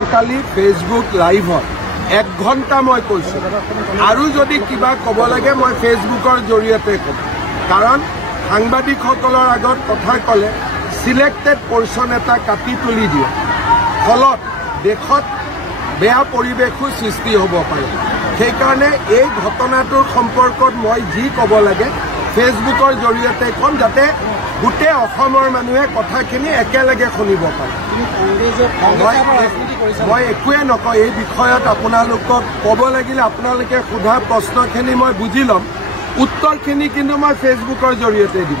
কালি Facebook লাইভত 1 ঘণ্টা মই কৈছো আৰু যদি কিবা কব লাগে মই ফেসবুকৰ জৰিয়তে কম কাৰণ সাংবাদিকসকলৰ আগত কথা কলে সিলেক্টেড পাৰ্সন এটা কাটি তুলি দিয়ে ফলত দেশত বেয়া পৰিৱেশো সৃষ্টি হ'ব পাৰে সেইকাৰণে এই ঘটনাটোৰ সম্পৰ্কত মই যি কব লাগে ফেসবুকৰ জৰিয়তে কম যাতে গোটেই অসমৰ মানুহে কথাখিনি একেলগে শুনিব পাৰে মই একোৱে নকওঁ এই বিষয়ত আপোনালোকক ক'ব লাগিলে আপোনালোকে সোধা প্ৰশ্নখিনি মই বুজি ল'ম উত্তৰখিনি কিন্তু মই ফেসবুকৰ জৰিয়তে দিম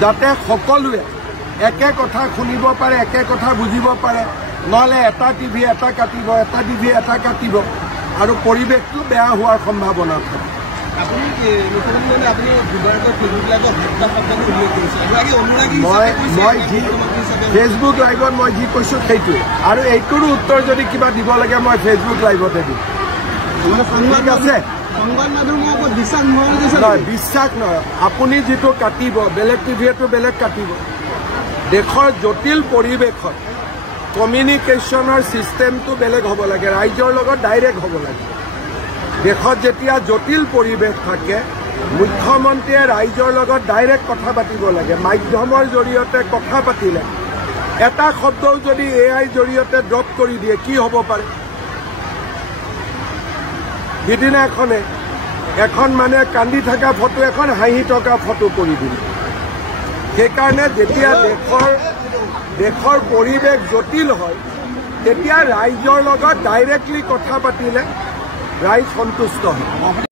যাতে সকলোৱে একে কথা শুনিব পাৰে একে কথা বুজিব পাৰে নহলে এটা টিভি এটা কাটিব এটা টিভি এটা কাটিব আৰু পৰিৱেশটো বেয়া হোৱাৰ সম্ভাৱনা থাকে ফেসবুক লাইভত মই যি কৈছো সেইটোৱে আৰু এইটোৰো উত্তৰ যদি কিবা দিব লাগে মই ফেসবুক লাইভতে দিম ঠিক আছে বিশ্বাস নহয় আপুনি যিটো কাটিব বেলেগ টিভিয়েটো বেলেগ কাটিব দেশৰ জটিল পৰিৱেশত কমিউনিকেশ্যনৰ চিষ্টেমটো বেলেগ হ'ব লাগে ৰাইজৰ লগত ডাইৰেক্ট হ'ব লাগে দেশত যেতিয়া জটিল পৰিৱেশ থাকে মুখ্যমন্ত্ৰীয়ে ৰাইজৰ লগত ডাইৰেক্ট কথা পাতিব লাগে মাধ্যমৰ জৰিয়তে কথা পাতিলে এটা শব্দও যদি এআই জৰিয়তে ড্ৰপ কৰি দিয়ে কি হ'ব পাৰে সিদিনা এখন মানে কান্দি থকা ফটো এখন হাঁহি থকা ফটো কৰি দিলে সেইকাৰণে যেতিয়া দেশৰ পৰিৱেশ জটিল হয় তেতিয়া ৰাইজৰ লগত ডাইৰেক্টলি কথা পাতিলে ৰাইজ সন্তুষ্ট হয়